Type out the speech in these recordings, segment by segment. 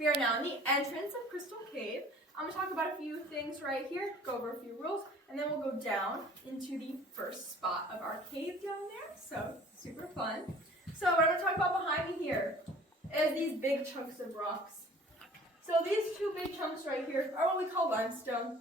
We are now in the entrance of Crystal Cave. I'm going to talk about a few things right here, go over a few rules, and then we'll go down into the first spot of our cave down there. So, super fun. So, what I'm going to talk about behind me here is these big chunks of rocks. So, these two big chunks right here are what we call limestone.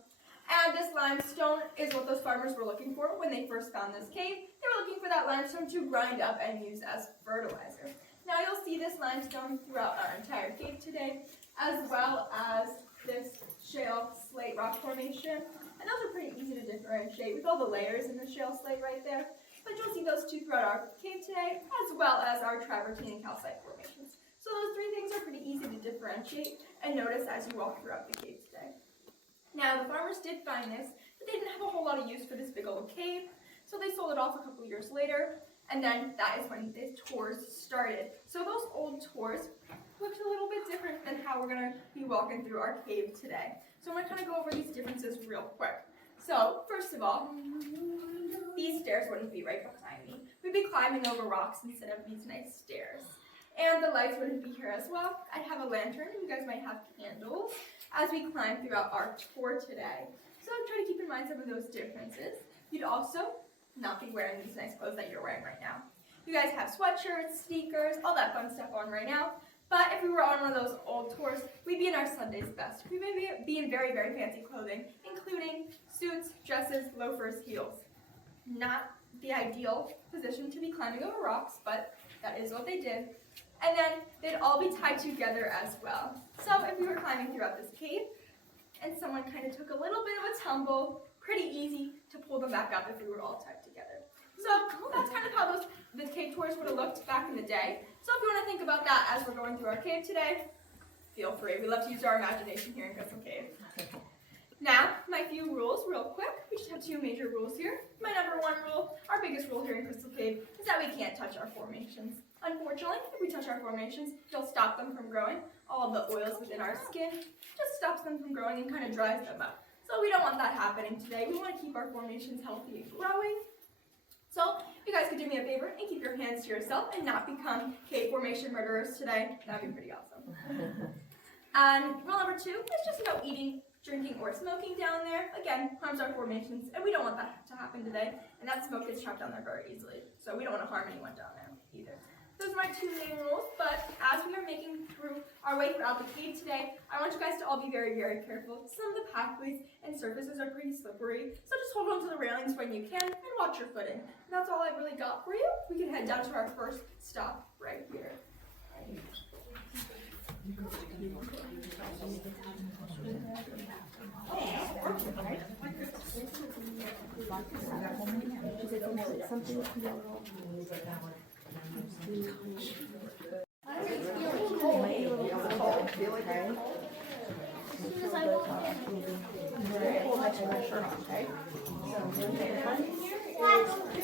And this limestone is what those farmers were looking for when they first found this cave. They were looking for that limestone to grind up and use as fertilizer. Now you'll see this limestone throughout our entire cave today, as well as this shale slate rock formation. And those are pretty easy to differentiate with all the layers in the shale slate right there. But you'll see those two throughout our cave today, as well as our travertine and calcite formations. So those three things are pretty easy to differentiate and notice as you walk throughout the cave today. Now, the farmers did find this, but they didn't have a whole lot of use for this big old cave, so they sold it off a couple of years later, and then that is when the tours started. So those old tours looked a little bit different than how we're going to be walking through our cave today. So I'm going to kind of go over these differences real quick. So, first of all, these stairs wouldn't be right behind me. We'd be climbing over rocks instead of these nice stairs. And the lights wouldn't be here as well. I'd have a lantern, and you guys might have candles as we climb throughout our tour today. So try to keep in mind some of those differences. You'd also not be wearing these nice clothes that you're wearing right now. You guys have sweatshirts, sneakers, all that fun stuff on right now. But if we were on one of those old tours, we'd be in our Sunday's best. We may be in very, very fancy clothing, including suits, dresses, loafers, heels. Not the ideal position to be climbing over rocks, but that is what they did. And then they'd all be tied together as well. So if we were climbing throughout this cave and someone kind of took a little bit of a tumble, pretty easy to pull them back up if we were all tied together. So that's kind of how the cave tours would have looked back in the day. So if you want to think about that as we're going through our cave today, feel free. We love to use our imagination here in Crystal Cave. Now, my few rules real quick. We just have two major rules here. My number one rule, our biggest rule here in Crystal Cave, is that we can't touch our formations. Unfortunately, if we touch our formations, it'll stop them from growing. All of the oils within our skin just stops them from growing and kind of dries them up. So we don't want that happening today. We want to keep our formations healthy and growing. So you guys could do me a favor and keep your hands to yourself and not become cave formation murderers today. That'd be pretty awesome. And rule number two is just no eating, drinking, or smoking down there. Again, harms our formations, and we don't want that to happen today. And that smoke gets trapped down there very easily. So we don't want to harm anyone down there either. Those are my two main rules, but as we are making through our way throughout the cave today, I want you guys to all be very, very careful. Some of the pathways and surfaces are pretty slippery, so just hold on to the railings when you can and watch your footing. And that's all I really got for you. We can head down to our first stop right here.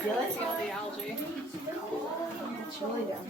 Feel the algae. Chilly down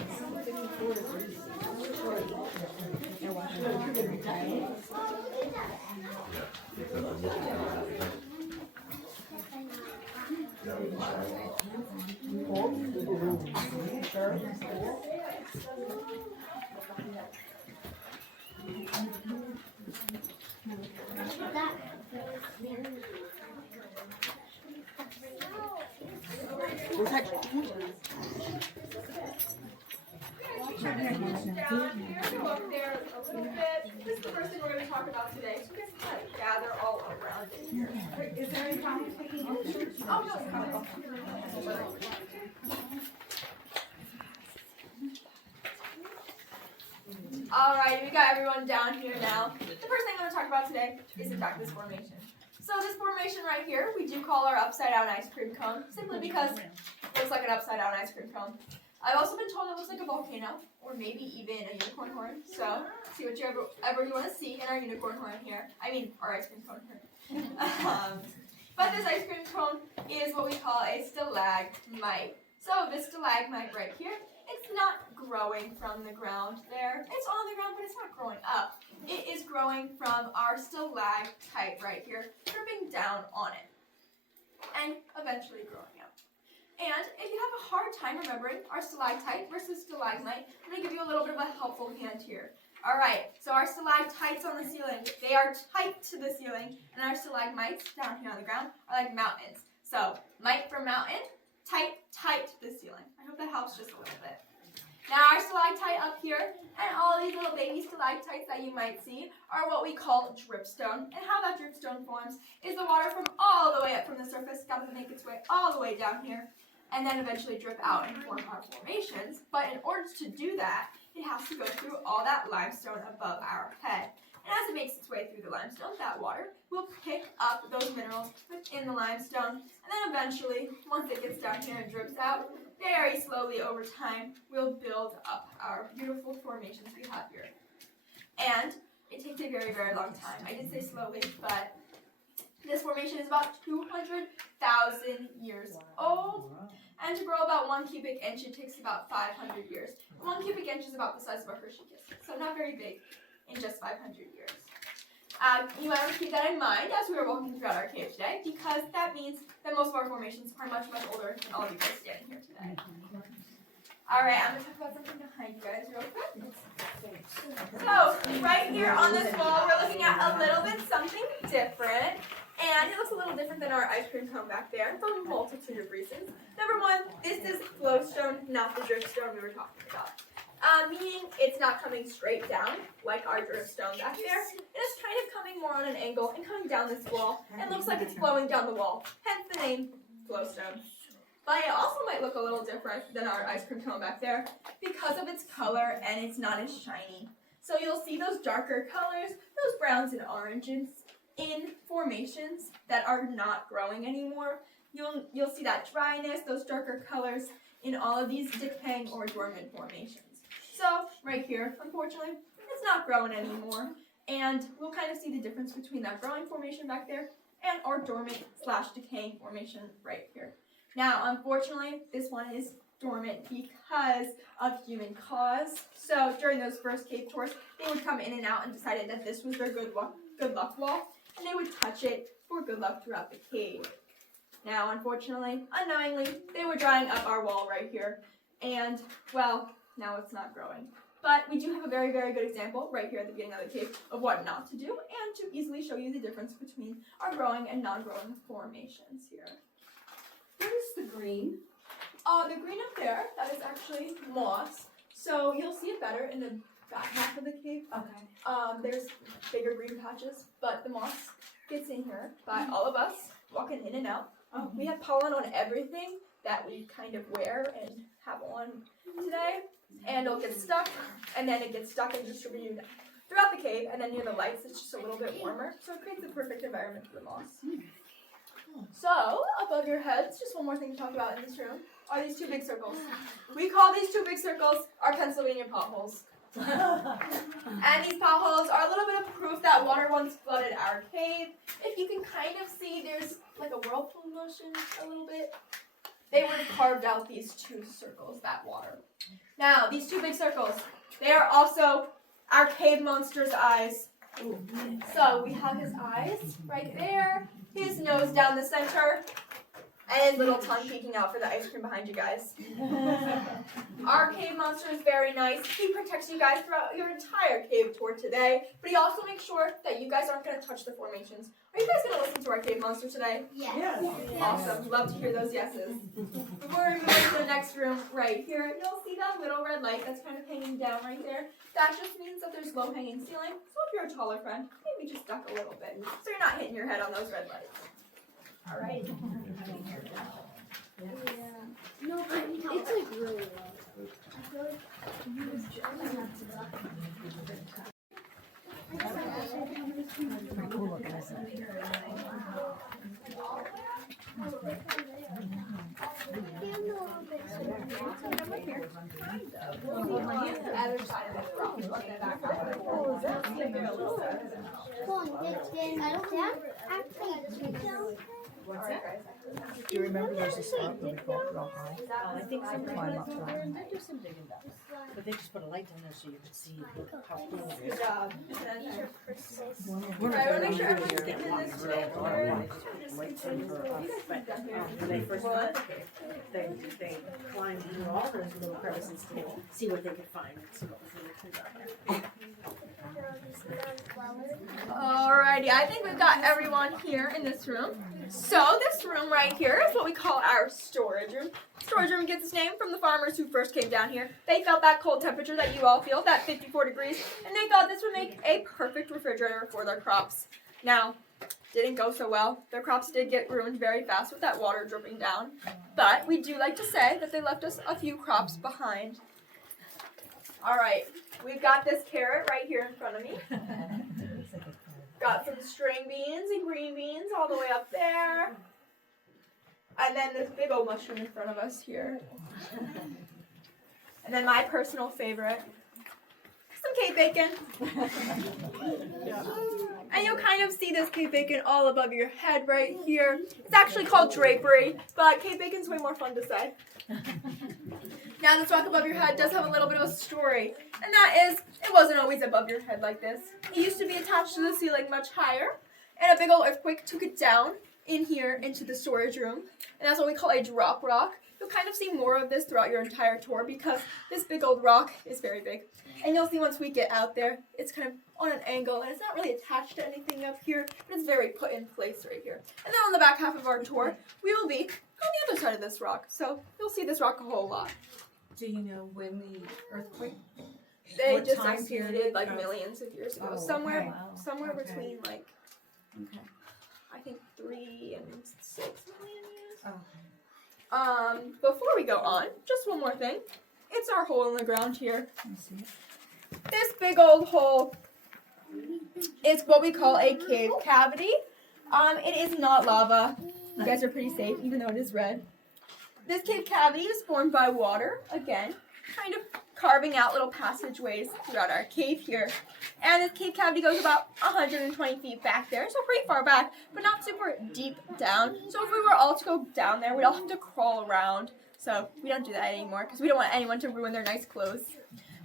Up there a little bit. This is the first thing we're going to talk about today. So you guys kind of gather all around it here. Is there any problem taking pictures? Oh, no, it's coming. Alright, we got everyone down here now. The first thing I'm going to talk about today is in fact this formation. So this formation right here, we do call our upside down ice cream cone, simply because it looks like an upside down ice cream cone. I've also been told it looks like a volcano, or maybe even a unicorn horn. So, see what you ever you want to see in our unicorn horn here. I mean, our ice cream cone here. But this ice cream cone is what we call a stalagmite. So this stalagmite right here, it's not growing from the ground there. It's on the ground, but it's not growing up. It is growing from our stalactite right here, dripping down on it, and eventually growing out. And if you have a hard time remembering our stalactite versus stalagmite, I'm going to give you a little bit of a helpful hand here. Alright, so our stalactites on the ceiling, they are tight to the ceiling, and our stalagmites down here on the ground are like mountains. So, mite for mountain, tight to the ceiling. I hope that helps just a little bit. Now our stalactite up here, and all these little baby stalactites that you might see are what we call dripstone. And how that dripstone forms is the water from all the way up from the surface got to make its way all the way down here, and then eventually drip out and form our formations. But in order to do that, it has to go through all that limestone above our head. And as it makes its way through the limestone, that water will pick up those minerals within the limestone. And then eventually, once it gets down here and drips out, very slowly over time, we'll build up our beautiful formations we have here. And it takes a very, very long time. I did say slowly, but this formation is about 200,000 years old. And to grow about 1 cubic inch, it takes about 500 years. 1 cubic inch is about the size of a Hershey Kiss, so not very big in just 500 years. You might want to keep that in mind as we are walking throughout our cave today, because that means that most of our formations are much, much older than all of you guys standing here today. Alright, I'm going to talk about something behind you guys real quick. So, right here on this wall, we're looking at a little bit something different. And it looks a little different than our ice cream cone back there for a multitude of reasons. Number one, this is flowstone, not the dripstone we were talking about. Meaning it's not coming straight down like our dripstone back there. It is kind of coming more on an angle and coming down this wall and looks like it's flowing down the wall. Hence the name flowstone. But it also might look a little different than our ice cream cone back there because of its color and it's not as shiny. So you'll see those darker colors, those browns and oranges in formations that are not growing anymore. You'll see that dryness, those darker colors in all of these decaying or dormant formations. So right here, unfortunately, it's not growing anymore. And we'll kind of see the difference between that growing formation back there and our dormant/decaying formation right here. Now, unfortunately, this one is dormant because of human cause. So during those first cave tours, they would come in and out and decided that this was their good luck wall, and they would touch it for good luck throughout the cave. Now, unfortunately, unknowingly, they were drying up our wall right here, and, well, now it's not growing. But we do have a very, very good example right here at the beginning of the cave of what not to do, and to easily show you the difference between our growing and non-growing formations here. What is the green? The green up there, that is actually moss. So you'll see it better in the back half of the cave. Okay. There's bigger green patches, but the moss gets in here by all of us walking in and out. We have pollen on everything that we kind of wear and have on today, and it'll get stuck, and then it gets stuck and distributed throughout the cave, and then near the lights it's just a little bit warmer, so it creates the perfect environment for the moss. So, above your heads, just one more thing to talk about in this room, are these two big circles. We call these two big circles our Pennsylvania potholes. And these potholes are a little bit of proof that water once flooded our cave. If you can kind of see, there's like a whirlpool motion a little bit. They would have carved out these two circles, that water. Now, these two big circles, they are also our cave monster's eyes. So we have his eyes right there, his nose down the center, and his little tongue peeking out for the ice cream behind you guys. Our cave monster is very nice. He protects you guys throughout your entire cave tour today, but he also makes sure that you guys aren't going to touch the formations. Are you guys going to listen to our cave monster today? Yes. Awesome. Love to hear those yeses. Before we move to the next room right here, you'll see that little red light that's kind of hanging down right there. That just means that there's low-hanging ceiling. So if you're a taller friend, maybe just duck a little bit so you're not hitting your head on those red lights. All right. Yeah. No, but it's like really low. I feel like you would just have to duck. Cool looking, isn't it? What's that? Do you remember there's a spot where we go real high? I think some Climb up to it. they do some digging down. But they just put a light down there so you could see how cool it Good is. job. We're Right, I want to make sure not everyone's getting in this today. But when they first got there, they climbed through all those little crevices to see what they could find and see what was really cool down there. Alrighty, I think we've got everyone here in this room. So this room right here is what we call our storage room. Storage room gets its name from the farmers who first came down here. They felt that cold temperature that you all feel, that 54 degrees, and they thought this would make a perfect refrigerator for their crops. Now, didn't go so well. Their crops did get ruined very fast with that water dripping down. But we do like to say that they left us a few crops behind. Alright, we've got this carrot right here in front of me. Got some string beans and green beans all the way up there. And then this big old mushroom in front of us here. And then my personal favorite, some cave bacon. And you'll kind of see this cave bacon all above your head right here. It's actually called drapery, but cave bacon's way more fun to say. Now this rock above your head does have a little bit of a story, and that is, it wasn't always above your head like this. It used to be attached to the ceiling much higher, and a big old earthquake took it down in here into the storage room, and that's what we call a drop rock. You'll kind of see more of this throughout your entire tour because this big old rock is very big. And you'll see once we get out there, it's kind of on an angle, and it's not really attached to anything up here, but it's very put in place right here. And then on the back half of our tour, we will be on the other side of this rock, so you'll see this rock a whole lot. Do you know when the earthquake? They What just time estimated period? like millions of years ago. Oh, somewhere okay. Okay. between like, Okay. I think 3 and 6 million years. Oh. Before we go on, just one more thing. It's our hole in the ground here. Let me see it. This big old hole is what we call a cave cavity. It is not lava. You guys are pretty safe, even though it is red. This cave cavity is formed by water, again, kind of carving out little passageways throughout our cave here. And this cave cavity goes about 120 feet back there, so pretty far back, but not super deep down. So if we were all to go down there, we'd all have to crawl around. So we don't do that anymore because we don't want anyone to ruin their nice clothes.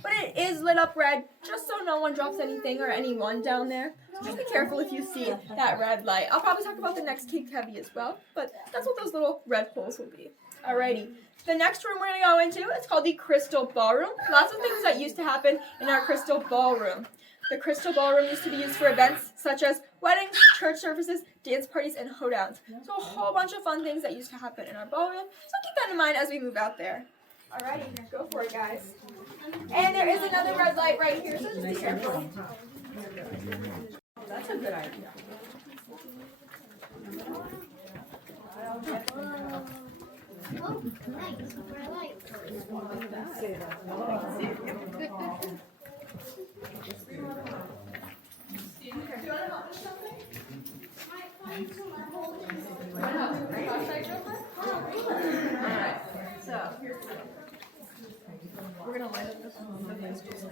But it is lit up red, just so no one drops anything or anyone down there. So just be careful if you see that red light. I'll probably talk about the next cave cavity as well, but that's what those little red holes will be. Alrighty. The next room we're going to go into is called the crystal ballroom. Lots of things that used to happen in our crystal ballroom. The crystal ballroom used to be used for events such as weddings, church services, dance parties, and hoedowns. So a whole bunch of fun things that used to happen in our ballroom. So keep that in mind as we move out there. Alrighty, go for it, guys. And there is another red light right here, so just be careful. That's a good idea. Oh, nice. I like Alright, so here's the thing. We're going to light up the crystals.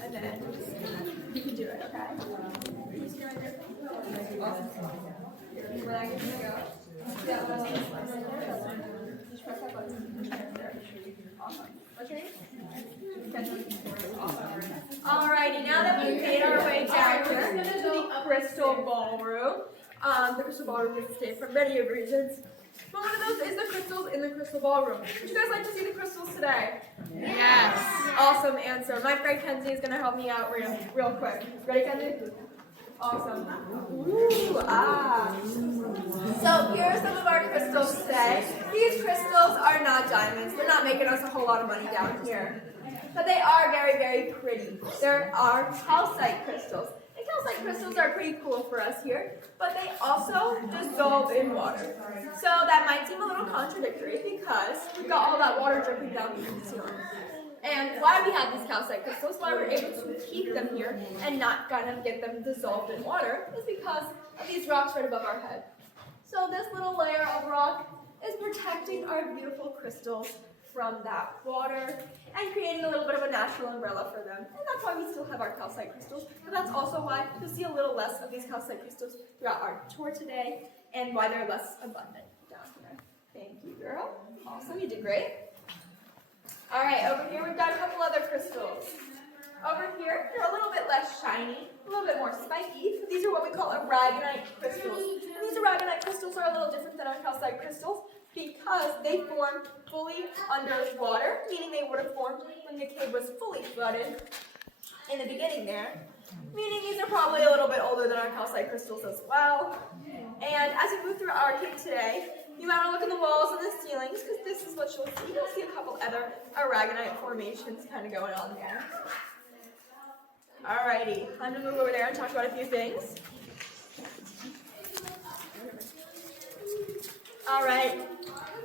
And then you can do it, okay? Where that gets to go. Just press that button. Awesome. What's your name? Alrighty, now that we've made our way down here to the crystal ballroom. The crystal ballroom is a for many reasons. But one of those is the crystals in the crystal ballroom. Would you guys like to see the crystals today? Yes. Awesome answer. My friend Kenzie is going to help me out real quick. Ready, Kenzie? Awesome. Ooh, So here are some of our crystals today. These crystals are not diamonds. They're not making us a whole lot of money down here. But they are very, very pretty. There are calcite crystals. And calcite crystals are pretty cool for us here, but they also dissolve in water. So that might seem a little contradictory because we've got all that water dripping down from the ceiling. And why we have these calcite crystals, why we're able to keep them here and not kind of get them dissolved in water, is because of these rocks right above our head. So this little layer of rock is protecting our beautiful crystals from that water and creating a little bit of a natural umbrella for them. And that's why we still have our calcite crystals. But that's also why you'll see a little less of these calcite crystals throughout our tour today and why they're less abundant down here. Thank you, girl. Awesome, you did great. All right, over here we've got a couple other crystals. Over here, they're a little bit less shiny, a little bit more spiky. These are what we call aragonite crystals. And these aragonite crystals are a little different than our calcite crystals because they formed fully underwater, meaning they would have formed when the cave was fully flooded in the beginning there. Meaning these are probably a little bit older than our calcite crystals as well. And as we move through our cave today, you might want to look at the walls and the ceilings, because this is what you'll see. You'll see a couple other aragonite formations kind of going on there. Alrighty, time to move over there and talk about a few things. Alright,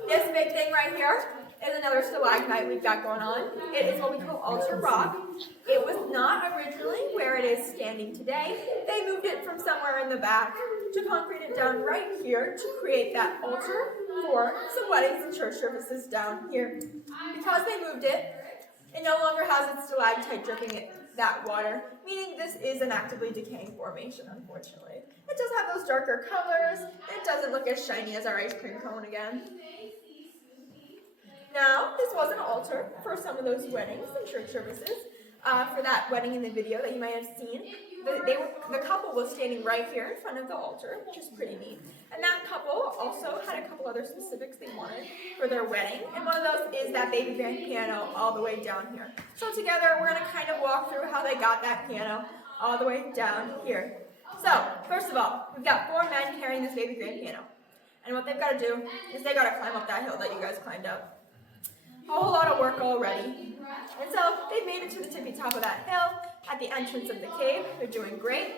this big thing right here is another stalagmite we've got going on. It is what we call altar rock. It was not originally where it is standing today. They moved it from somewhere in the back to concrete it down right here to create that altar for some weddings and church services down here. Because they moved it, it no longer has its stalactite dripping in that water, meaning this is an actively decaying formation, unfortunately. It does have those darker colors. It doesn't look as shiny as our ice cream cone again. Now, this was an altar for some of those weddings and church services. For that wedding in the video that you might have seen, the couple was standing right here in front of the altar, which is pretty neat. And that couple also had a couple other specifics they wanted for their wedding. And one of those is that baby grand piano all the way down here. So together, we're going to kind of walk through how they got that piano all the way down here. So, first of all, we've got 4 men carrying this baby grand piano. And what they've got to do is they've got to climb up that hill that you guys climbed up. A whole lot of work already. And so they've made it to the tippy top of that hill at the entrance of the cave. They're doing great.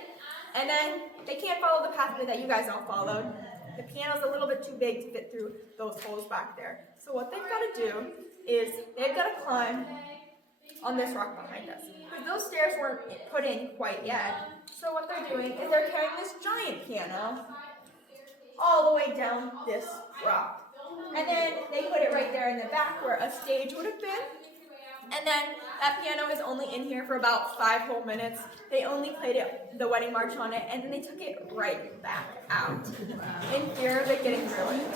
And then they can't follow the pathway that you guys all followed. The piano's a little bit too big to fit through those holes back there. So what they've got to do is they've got to climb on this rock behind us. Because those stairs weren't put in quite yet. So what they're doing is they're carrying this giant piano all the way down this rock. And then they put it right there in the back where a stage would have been. And then that piano is only in here for about 5 whole minutes. They only played the wedding march on it, and then they took it right back out in fear of it getting ruined.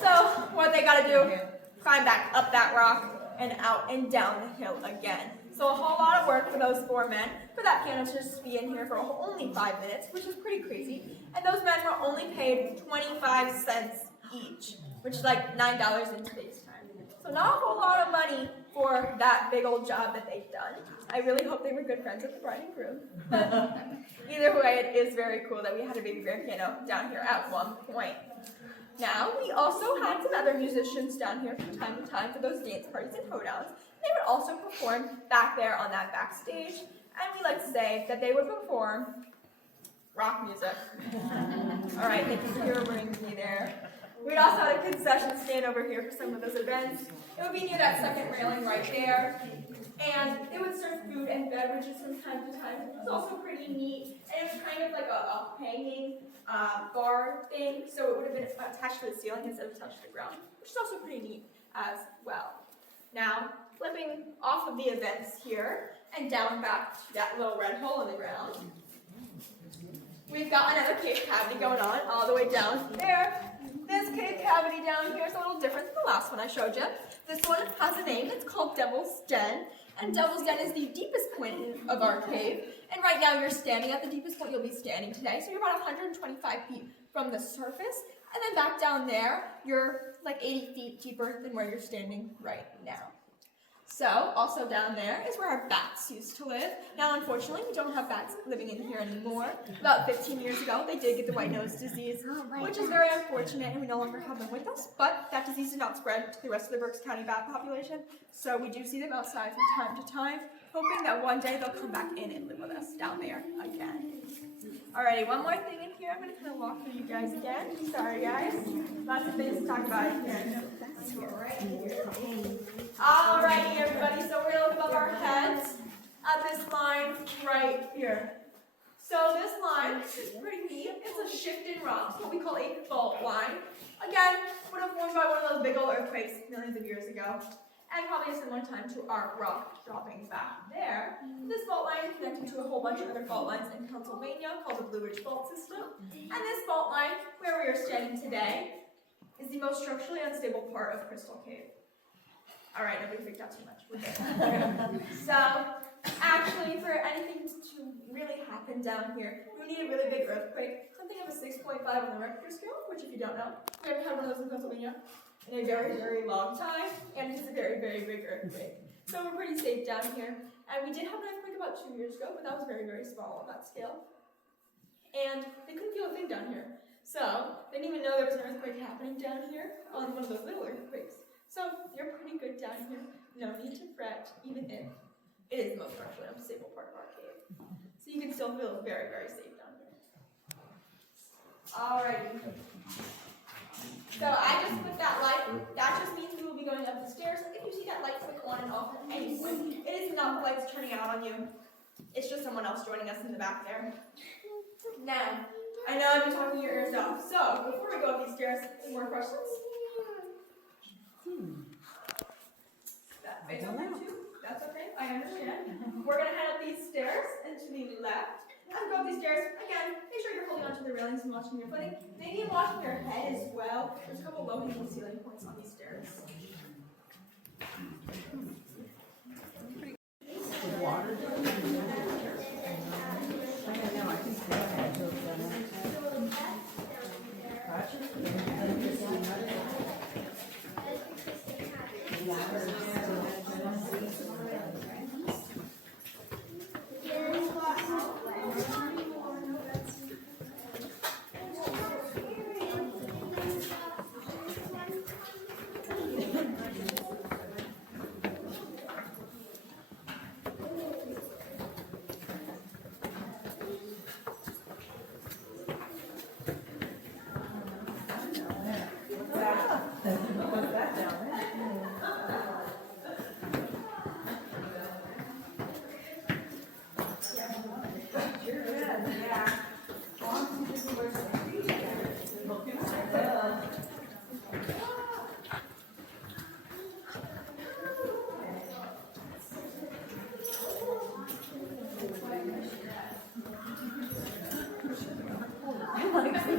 So what they got to do, climb back up that rock and out and down the hill again. So a whole lot of work for those 4 men, for that piano to just be in here for only 5 minutes, which is pretty crazy. And those men were only paid 25 cents each, which is like $9 in today's time. So not a whole lot of money for that big old job that they've done. I really hope they were good friends with the bride and groom. But either way, it is very cool that we had a baby grand piano down here at one point. Now, we also had some other musicians down here from time to time for those dance parties and hoedowns. They would also perform back there on that backstage. And we like to say that they would perform rock music. All right, thank you for hearing me there. We'd also have a concession stand over here for some of those events. It would be near that second railing right there. And they would serve food and beverages from time to time. It was also pretty neat. And it was kind of like a hanging bar thing. So it would have been attached to the ceiling instead of touched the ground, which is also pretty neat as well. Now, flipping off of the events here and down back to that little red hole in the ground. We've got another cave cavity going on all the way down there. This cave cavity down here is a little different than the last one I showed you. This one has a name. It's called Devil's Den. And Devil's Den is the deepest point of our cave. And right now you're standing at the deepest point you'll be standing today. So you're about 125 feet from the surface. And then back down there, you're like 80 feet deeper than where you're standing right now. So, also down there is where our bats used to live. Now, unfortunately, we don't have bats living in here anymore. About 15 years ago, they did get the white nose disease, which is very unfortunate, and we no longer have them with us. But that disease did not spread to the rest of the Berks County bat population, so we do see them outside from time to time, hoping that one day they'll come back in and live with us down there again. Alrighty, one more thing in here. I'm going to kind of walk through you guys again. Sorry, guys. Lots of things to talk about here. Alrighty, everybody. So we're going to look above our heads at this line right here. So this line is pretty neat. It's a shift in rocks, what we call a fault line. Again, would have formed by one of those big old earthquakes millions of years ago. And probably a similar time to our rock dropping back there. This fault line is connected to a whole bunch of other fault lines in Pennsylvania called the Blue Ridge Fault System. And this fault line, where we are standing today, is the most structurally unstable part of Crystal Cave. Alright, nobody freaked out too much. We're good. So, Actually, for anything to really happen down here, we need a really big earthquake, something of a 6.5 on the Richter scale, which if you don't know, we haven't had one of those in Pennsylvania in a very, very long time, and it's a very, very big earthquake. So we're pretty safe down here. And we did have an earthquake about 2 years ago, but that was very, very small on that scale. And they couldn't feel a thing down here. So they didn't even know there was an earthquake happening down here on one of those little earthquakes. So you're pretty good down here. No need to fret, even if it is the most structurally unstable part of our cave. So you can still feel very, very safe down here. Alrighty. So I just put that light. That just means we will be going up the stairs. If you see that light flick on and off at any point, it is not the lights turning out on you. It's just someone else joining us in the back there. Now, I know I've been talking your ears off. So before we go up these stairs, any more questions? It's okay too. That's okay. I understand. We're gonna head up these stairs and to the left. As we go up these stairs, again, make sure you're holding onto the railings and watching your footing. Maybe watching your head as well. There's a couple low-hanging ceiling points on these stairs. The water.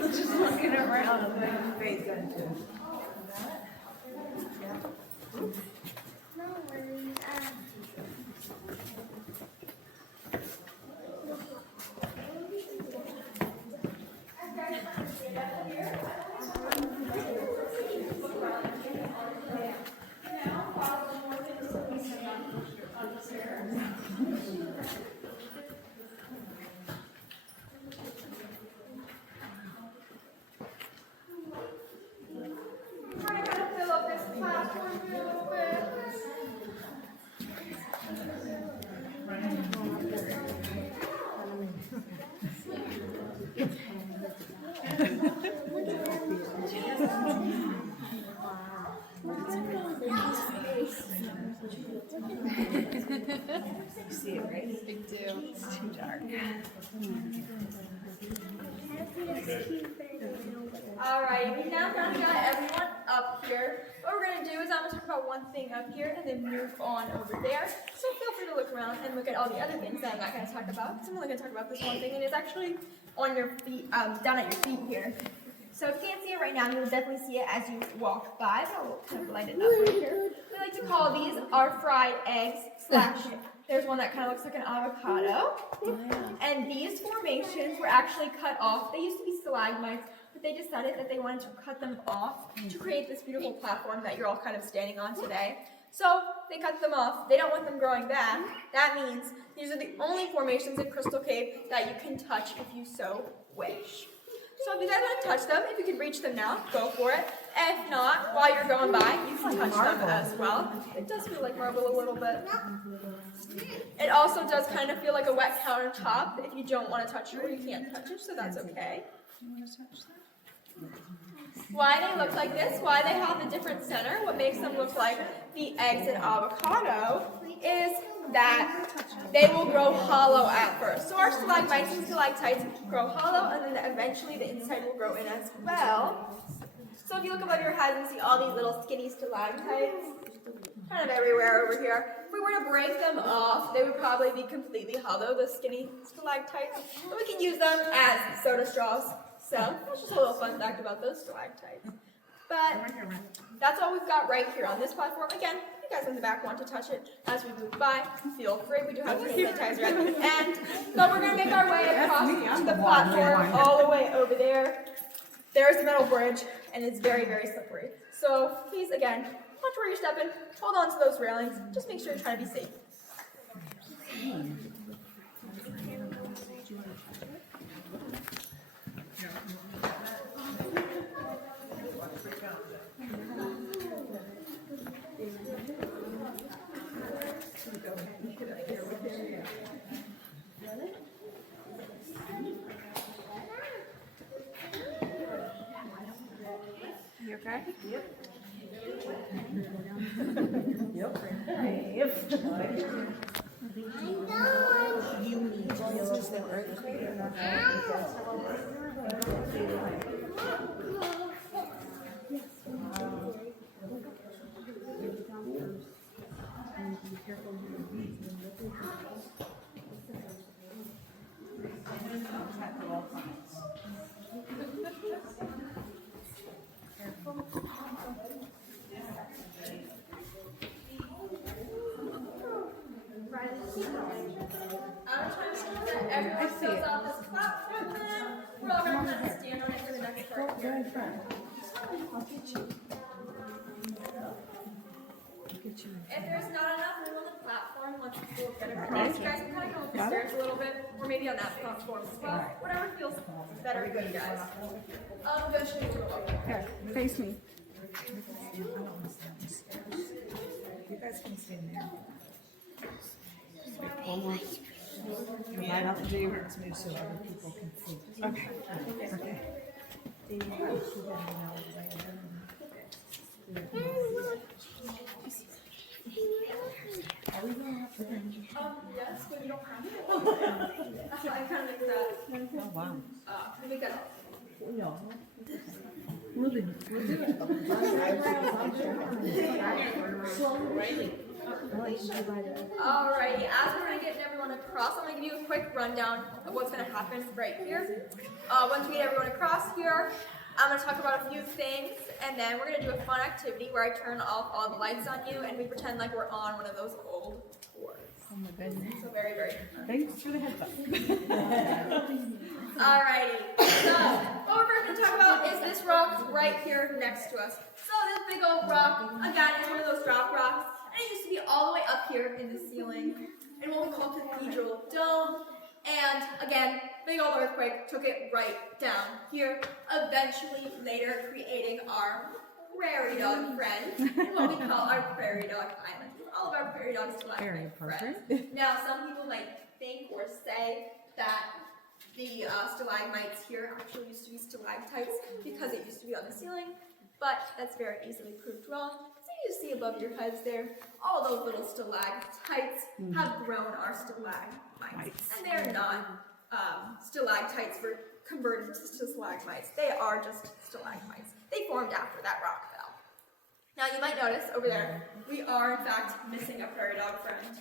Just looking around and putting your face into it. No worries. Trying to kind of fill up this platform here a little bit. You see it, right? I do. It's too dark. Alright, we now kind of got everyone up here. What we're going to do is I'm going to talk about one thing up here and then move on over there. So feel free to look around and look at all the other things that I'm not going to talk about. So I'm only going to talk about this one thing, and it's actually on your feet, down at your feet here. So if you can't see it right now, you will definitely see it as you walk by, but I'll kind of light it up right here. We like to call these our fried eggs / there's one that kind of looks like an avocado. And these formations were actually cut off. They used to be stalagmites, but they decided that they wanted to cut them off to create this beautiful platform that you're all kind of standing on today. So they cut them off. They don't want them growing back. That means these are the only formations in Crystal Cave that you can touch if you so wish. So if you guys want to touch them, if you can reach them now, go for it. If not, while you're going by, you can touch them as well. It does feel like marble a little bit. It also does kind of feel like a wet countertop. If you don't want to touch it, or you can't touch it, so that's okay. You want to touch that? Why they look like this, why they have a different center, what makes them look like the eggs and avocado is that they will grow hollow at first. So our stalagmites and stalactites grow hollow, and then eventually the inside will grow in as well. So if you look above your head and see all these little skinny stalactites, kind of everywhere over here. If we were to break them off, they would probably be completely hollow, the skinny stalactites. But we can use them as soda straws. So that's just a little fun fact about those stalactites. But that's all we've got right here on this platform. Again, you guys in the back want to touch it as we move by, feel free. We do have hand sanitizer at the end. But we're going to make our way across to the platform all the way over there. There's the metal bridge, and it's very, very slippery. So please, again, watch where you're stepping. Hold on to those railings. Just make sure you're trying to be safe. You okay? I'm trying to make sure that everyone fills out this platform now. We're all going to kind of stand on it for the next part. I'll get you. If there's not enough room on the platform, once people get across, you guys can kind of go up the stairs a little bit, or maybe on that platform as well. Whatever feels better for you guys. I'm going to show you to the left. Here, face me. You guys can stand there. Right up to you. Let's move so other people can see. Okay. Okay. Yes, but you don't have it. So I kind of make that. Oh, wow. Make that up. Alrighty, as we're going to get everyone across, I'm going to give you a quick rundown of what's going to happen right here. Once we get everyone across here, I'm going to talk about a few things, and then we're going to do a fun activity where I turn off all the lights on you, and we pretend like we're on one of those old tours. Oh my goodness. So very, very fun. Thanks for the heads up. Alrighty, so what we're going to talk about is this rock right here next to us. So this big old rock, again, is one of those drop rocks, and it used to be all the way up here in the ceiling, in what we call Cathedral Dome. And again, big old earthquake took it right down here, eventually later creating our prairie dog friend, and what we call our prairie dog island. All of our prairie dogs still have Very friends. appropriate. Now, some people might think or say that the stalagmites here actually used to be stalactites because it used to be on the ceiling, but that's very easily proved wrong. So you see above your heads there, all those little stalactites have grown our stalagmites, and they're not stalactites for converted to stalagmites. They are just stalagmites. They formed after that rock fell. Now you might notice over there, we are in fact missing a prairie dog friend.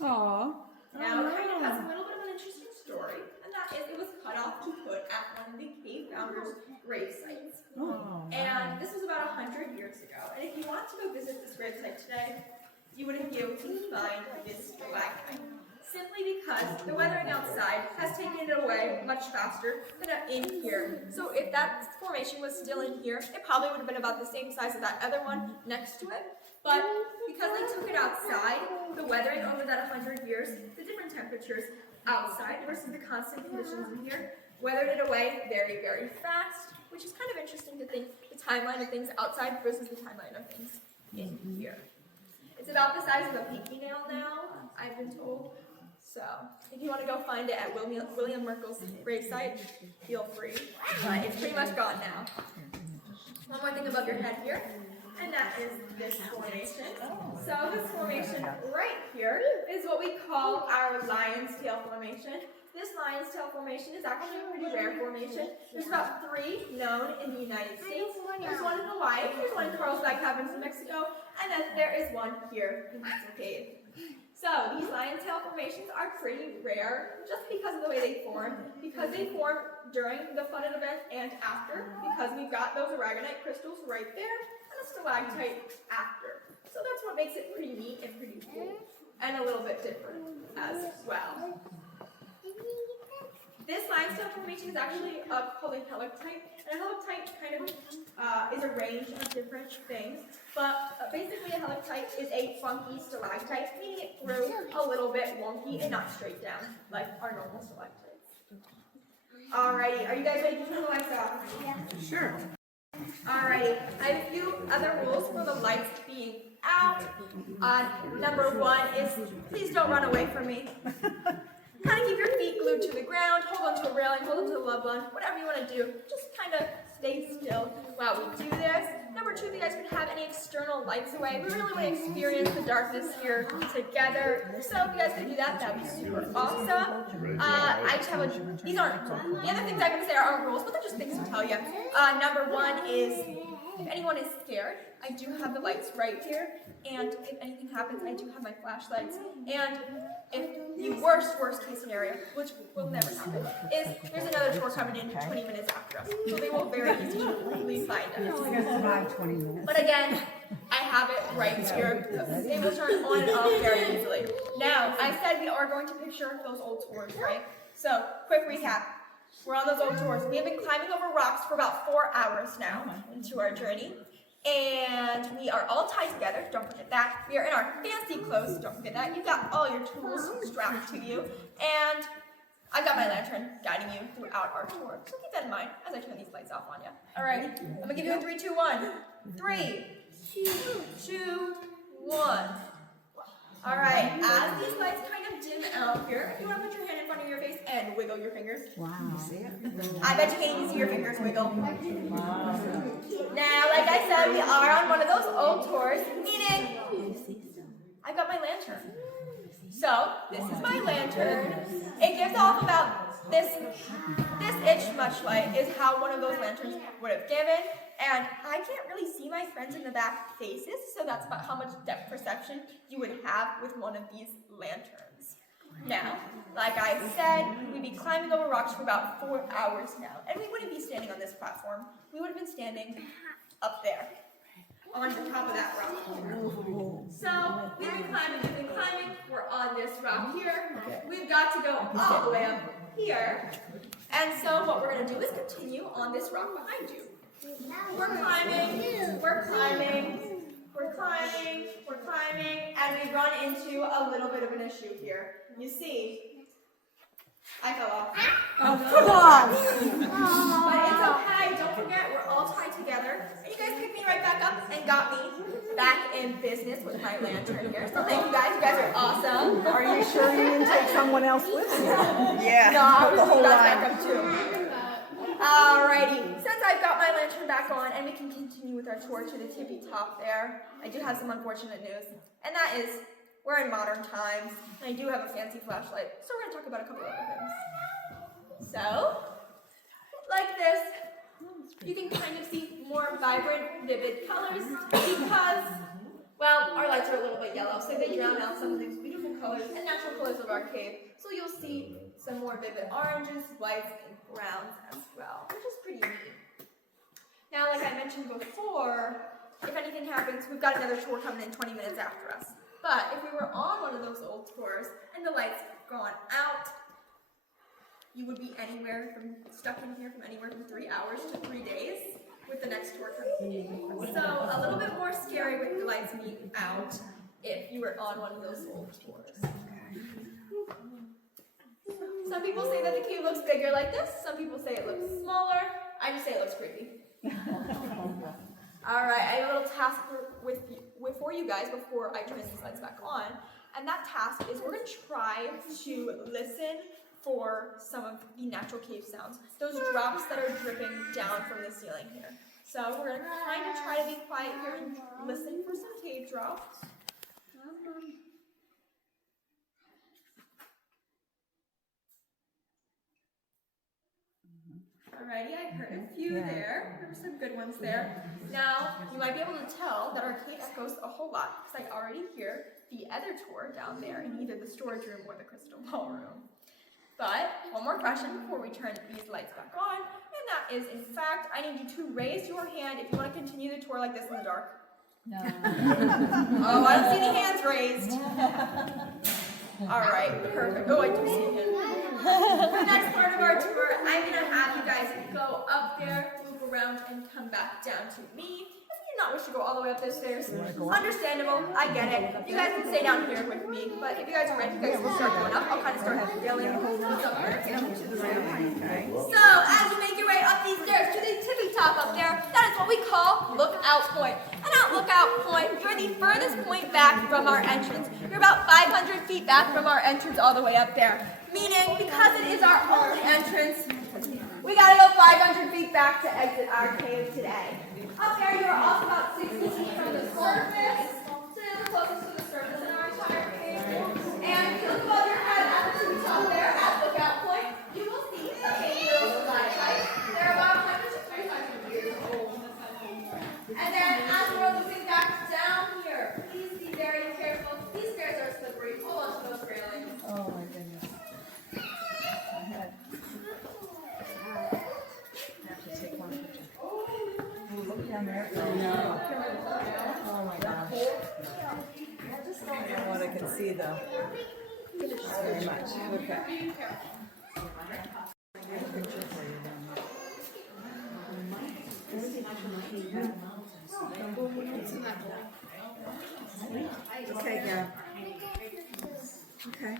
Aww. Now it kind of has a little bit of an interesting story, and that is it was cut off to put at one of the cave founders' grave sites. Oh, And this was about 100 years ago. And if you want to go visit this grave site today, you wouldn't be able to find this stalagmite. Simply because the weathering outside has taken it away much faster than in here. So if that formation was still in here, it probably would have been about the same size as that other one next to it. But because they took it outside, the weathering over that 100 years, the different temperatures outside versus the constant conditions in here, weathered it away very, very fast, which is kind of interesting to think the timeline of things outside versus the timeline of things in here. It's about the size of a pinky nail now, I've been told. So, if you want to go find it at William Merkel's grave site, feel free. But it's pretty much gone now. One more thing above your head here, and that is this formation. So this formation right here is what we call our lion's tail formation. This lion's tail formation is actually a pretty rare formation. There's about 3 known in the United States. There's one in Hawaii, there's one in Carlsbad Caverns in Mexico, and then there is one here in this cave. So these lion's tail formations are pretty rare just because of the way they form, because they form during the flooded event and after, because we've got those aragonite crystals right there and a stalactite after. So that's what what makes it pretty neat and pretty cool, and a little bit different as well. This limestone formation is actually called a helictite, and a helictite kind of is a range of different things, but basically a helictite is a funky stalactite, meaning it grew a little bit wonky and not straight down like our normal stalactites. Alrighty, are you guys ready to turn the lights off? Yeah. Sure. Alrighty, I have a few other rules for the lights being out. Number 1 is please don't run away from me. Kind of keep your feet glued to the ground, hold on to a railing, hold on to a loved one, whatever you want to do. Just kind of stay still while we do this. Number 2, if you guys could have any external lights away. We really want to experience the darkness here together. So if you guys could do that, that'd be super awesome. I just have these aren't, the other things I'm going to say aren't rules, but they're just things to tell you. Number 1 is, if anyone is scared, I do have the lights right here, and if anything happens, I do have my flashlights. And if the worst case scenario, which will never happen, is there's another tour coming in 20 minutes after us, so they will very easily find us. We're gonna survive 20 minutes. But again, I have it right here. They will turn on and off very easily. Now, I said we are going to picture those old tours, right? So, quick recap. We're on those old tours. We have been climbing over rocks for about 4 hours now into our journey. And we are all tied together, don't forget that. We are in our fancy clothes, don't forget that. You've got all your tools strapped to you. And I've got my lantern guiding you throughout our tour. So keep that in mind as I turn these lights off on you. Alright, I'm gonna give you a 3, 2, 1. 3, 2, 1. Alright, as these lights kind of dim out here, if you want to put your hand in front of your face and wiggle your fingers. Wow. See it? I bet you can't even see your fingers wiggle. Now, like I said, we are on one of those old tours, meaning I've got my lantern. So, this is my lantern. It gives off about this inch much light is how one of those lanterns would have given. And I can't really see my friends in the back faces, so that's about how much depth perception you would have with one of these lanterns. Now, like I said, we'd be climbing over rocks for about 4 hours now, and we wouldn't be standing on this platform. We would have been standing up there, on the top of that rock. So, we've been climbing, we're on this rock here. We've got to go all the way up here. And so what we're going to do is continue on this rock behind you. We're climbing, and we run into a little bit of an issue here. You see, I fell off. Oh, come on! But it's okay, don't forget, we're all tied together. And you guys picked me right back up and got me back in business with my lantern here. So thank you guys are awesome. Are you sure you didn't take someone else with you? Yeah. No, I the was whole back line. up too. Alrighty, since I've got my lantern back on and we can continue with our tour to the tippy top there, I do have some unfortunate news, and that is we're in modern times, and I do have a fancy flashlight, so we're going to talk about a couple other things. So, like this, you can kind of see more vibrant, vivid colors because, well, our lights are a little bit yellow, so they drown out some of these beautiful colors and natural colors of our cave. So you'll see some more vivid oranges, whites, and browns as well, which is pretty neat. Now, like I mentioned before, if anything happens, we've got another tour coming in 20 minutes after us. But if we were on one of those old tours and the lights gone out, you would be stuck in here from anywhere from 3 hours to 3 days with the next tour coming in. So a little bit more scary with the lights being out if you were on one of those old tours. Some people say that the cave looks bigger like this. Some people say it looks smaller. I just say it looks creepy. Alright, I have a little task for you guys before I turn these lights back on. And that task is we're going to try to listen for some of the natural cave sounds. Those drops that are dripping down from the ceiling here. So we're going to kind of try to be quiet here and listen for some cave drops. Alrighty, I heard a few there. There were some good ones there. Now, you might be able to tell that our cave echoes a whole lot because I already hear the other tour down there in either the storage room or the crystal ballroom. But one more question before we turn these lights back on, and that is, in fact, I need you to raise your hand if you want to continue the tour like this in the dark. Oh, I don't see any hands raised. All right, perfect. Oh, I do see him. For the next part of our tour, I'm going to have you guys go up there, loop around, and come back down to me. If you do not wish to go all the way up those stairs, understandable, I get it. You guys can stay down here with me, but if you guys are ready, you guys can start going up. I'll kind of start yelling. So, as you make your way up these stairs to the tippy top up there, that is what we call lookout point. And at lookout point, you're the furthest point back from our entrance. You're about 500 feet back from our entrance all the way up there. Meaning, because it is our only entrance, we gotta go 500 feet back to exit our cave today. Up there, you are also about 60 feet from the surface. So you're the closest to the surface in our entire cave. And if you look above your head at the tippy top there, at lookout point, you will see a little stalactites. They're about 100 to 300 years old. And then as we're looking back down here, please be very careful. These stairs are slippery. Hold on to those railings. Oh my goodness. I have to take one picture. Oh, look down there. Oh no. Oh my gosh. What I can see though. Very much. Okay. Okay, yeah. Okay.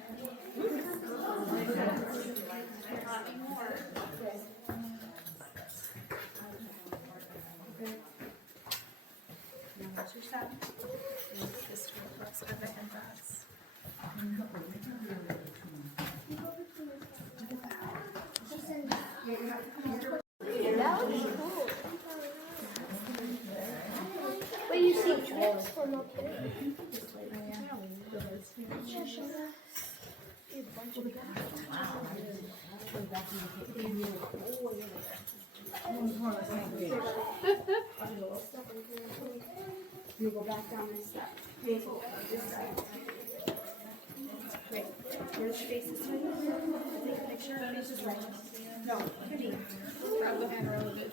That was cool. Wait, you see tricks from up here? You go back down this step. This side. Great. Where's your face? Take a picture. Face is right. No, grab the camera a little bit.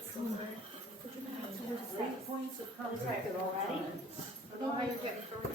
Points of contact. Ready? I know how you're getting from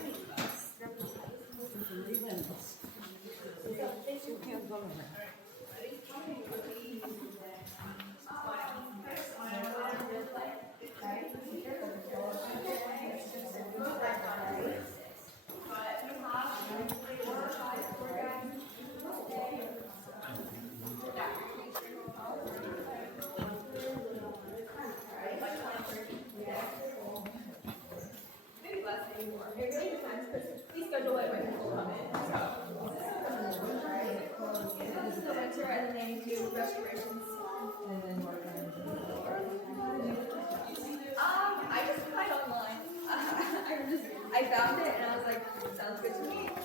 It really depends because we schedule it when people come in. This is the winter and then they do restorations. I just applied online. I found it and I was like, sounds good to me. I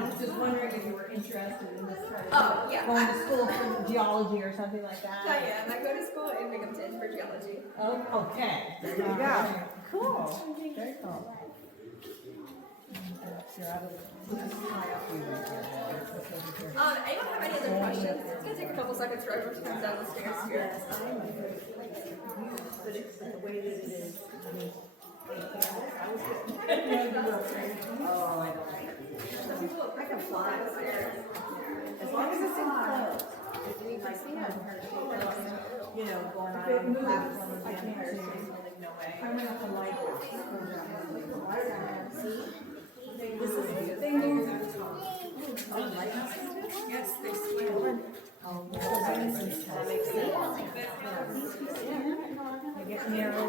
was just wondering if you were interested in this kind of Oh, yeah. going to school for geology or something like that. I am. I go to school in Binghamton for geology. Oh, okay. There you go. Cool. Very cool. Anyone have any other questions? It's gonna take a couple seconds for everyone to come down the stairs here. But it's the way that it is. I mean, Oh, I don't like it. I can fly upstairs. As long as it's enclosed. You know, going on the platform with the Empire State Building, no way. I went up the light. This is beautiful. Oh, lighthouse? Yes, they swim. Oh, that makes sense. I get narrow.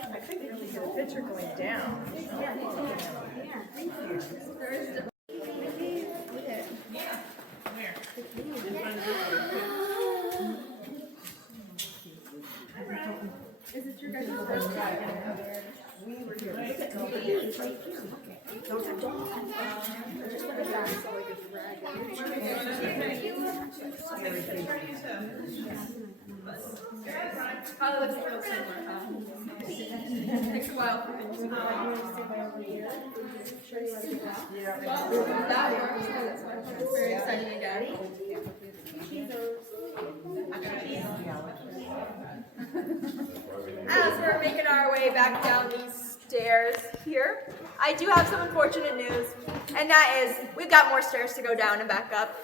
I couldn't really get a picture going down. Is it your guys' first time? We were here. Don't touch it. Just put it back so we can drag it. Probably looks a little similar, huh? Takes a while for things to go on. Well, that works. That's very exciting again. as we're making our way back down these stairs here, I do have some unfortunate news, and that is we've got more stairs to go down and back up.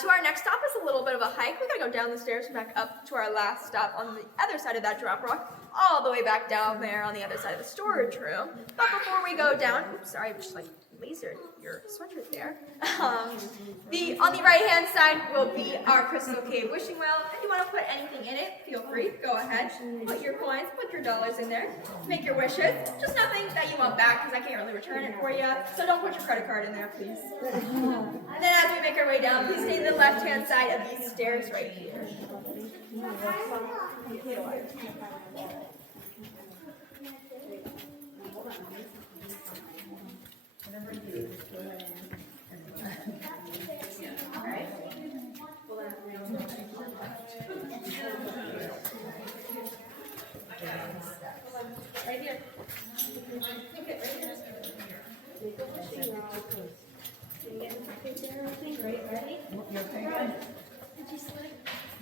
To our next stop is a little bit of a hike. We gotta go down the stairs and back up to our last stop on the other side of that drop rock, all the way back down there on the other side of the storage room. But before we go down, oops, sorry, I just like lasered your sweatshirt there. On the right-hand side will be our Crystal Cave wishing well. If you want to put anything in it, feel free. Go ahead. Put your coins, put your dollars in there. Make your wishes. Just nothing that you want back because I can't really return it for you. So don't put your credit card in there, please. And then as we make our way down, please stay to the left-hand side of these stairs right here. Right here. Ready? You're thinking?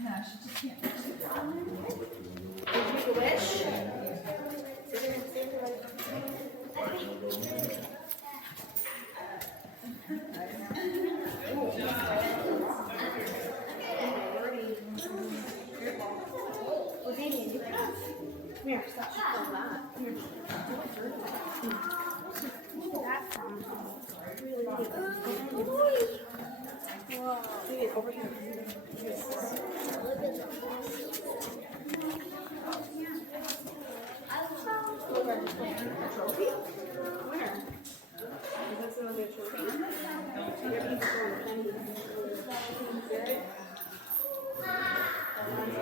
No, she just can't. Make a wish. Here, stop. Over here. Trophy? Where? That's gonna be a trophy.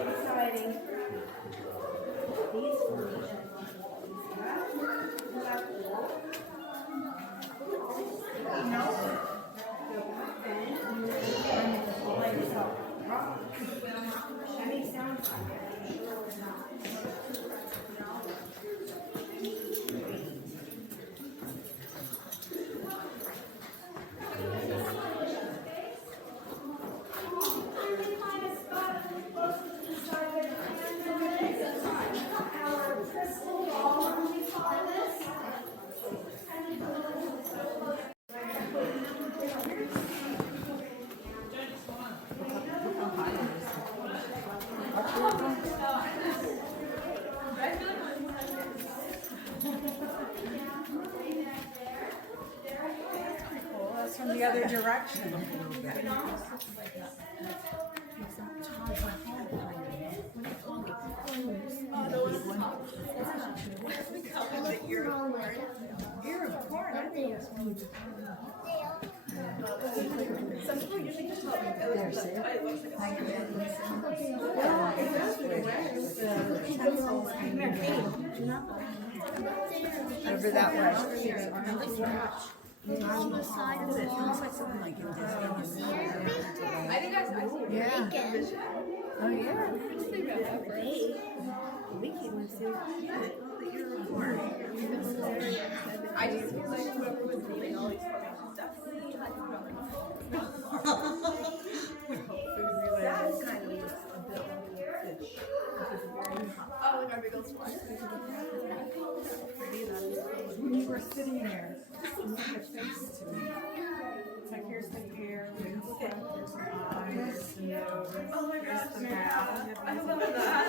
Exciting. That's from the other direction. Ear of corn. I think it's Some people usually just tell me it looks like over that way. On the side of it, looks like something like it. I think I see. Yeah. Oh yeah. I just feel like whoever was reading all these formation stuff. Oh, and our big old splash. When you were sitting there, look at your face to me. It's like here's the hair, here's the eyes, here's the nose, here's the mouth. I love that.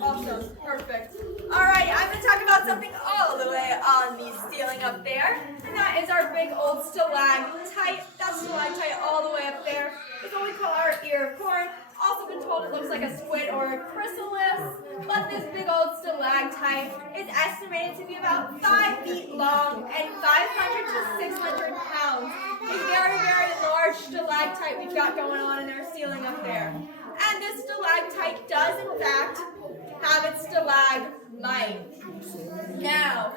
Awesome, perfect. Alright, I'm going to talk about something all the way on the ceiling up there, and that is our big old stalagmite. That stalactite all the way up there is what we call our ear of corn. Also been told it looks like a squid or a chrysalis, but this big old stalactite is estimated to be about 5 feet long and 500 to 600 pounds. A very, very large stalactite we've got going on in our ceiling up there. And this stalactite does, in fact, have its stalagmite. Now,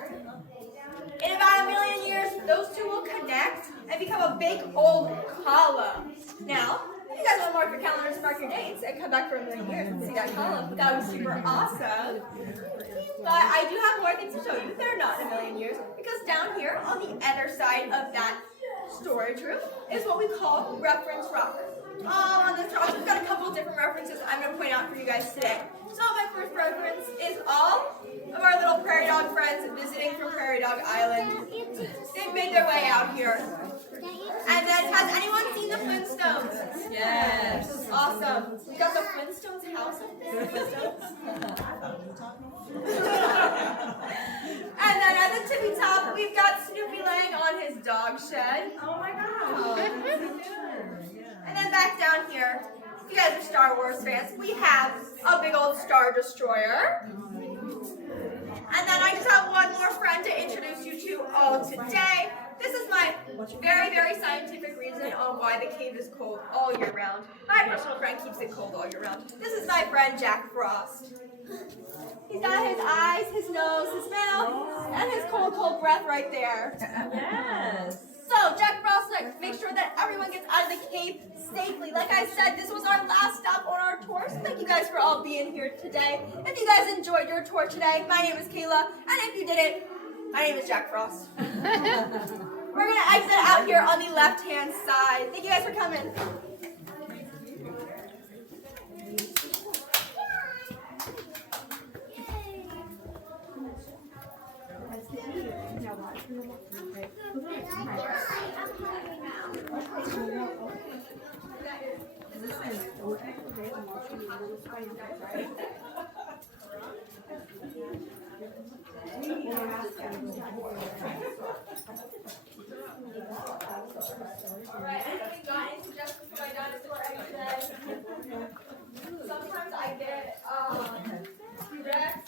in about 1 million years, those two will connect and become a big old column. Now, if you guys want to mark your calendars and mark your dates and come back for 1 million years and see that column, that would be super awesome. But I do have more things to show you. They're not in 1 million years, because down here on the other side of that storage room is what we call reference rock. on this drawing, we've got a couple of different references I'm going to point out for you guys today. So my first reference is all of our little prairie dog friends visiting from Prairie Dog Island. They've made their way out here. And then, has anyone seen the Flintstones? Yes. Awesome. We got the Flintstones house up there. And then at the tippy top, we've got Snoopy laying on his dog shed. Oh my gosh. And then back down here, if you guys are Star Wars fans, we have a big old Star Destroyer. And then I just have one more friend to introduce you to all today. This is my very, very scientific reason on why the cave is cold all year round. My personal friend keeps it cold all year round. This is my friend Jack Frost. He's got his eyes, his nose, his mouth, and his cold, cold breath right there. Yes. So, Jack Frost, make sure that everyone gets out of the cave safely. Like I said, this was our last stop on our tour, so thank you guys for all being here today. If you guys enjoyed your tour today, my name is Kayla, and if you didn't, my name is Jack Frost. We're going to exit out here on the left-hand side. Thank you guys for coming. Alright, anybody got any suggestions for my dinosaur egg today? Sometimes I get T-Rex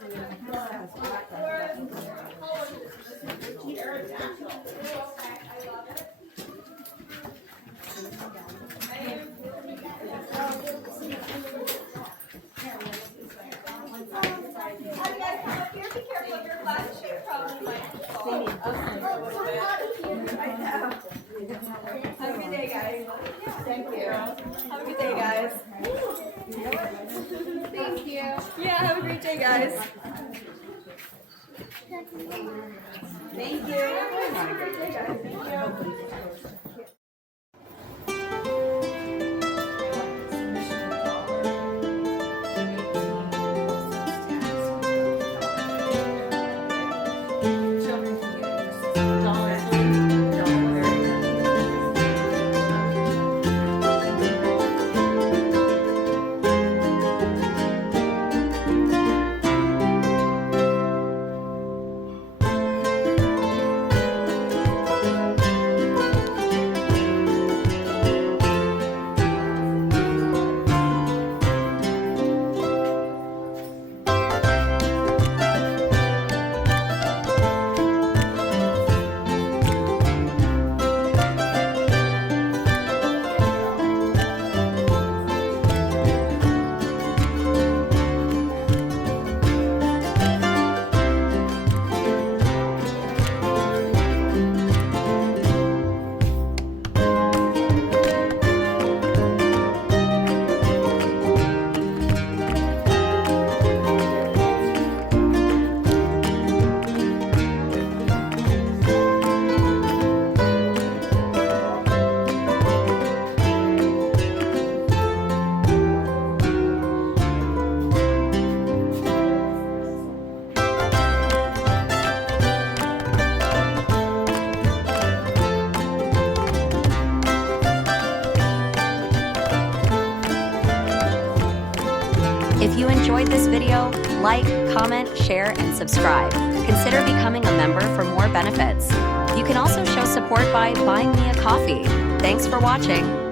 or pterodactyl. I love it. How do you guys come up here? Be careful of your glasses. You probably might fall. I know. Have a good day, guys. Thank you. Have a good day, guys. Thank you. Yeah, have a great day, guys. Thank you. Have a great day, guys. Thank you. If you enjoyed this video, like, comment, share, and subscribe. Consider becoming a member for more benefits. You can also show support by buying me a coffee. Thanks for watching.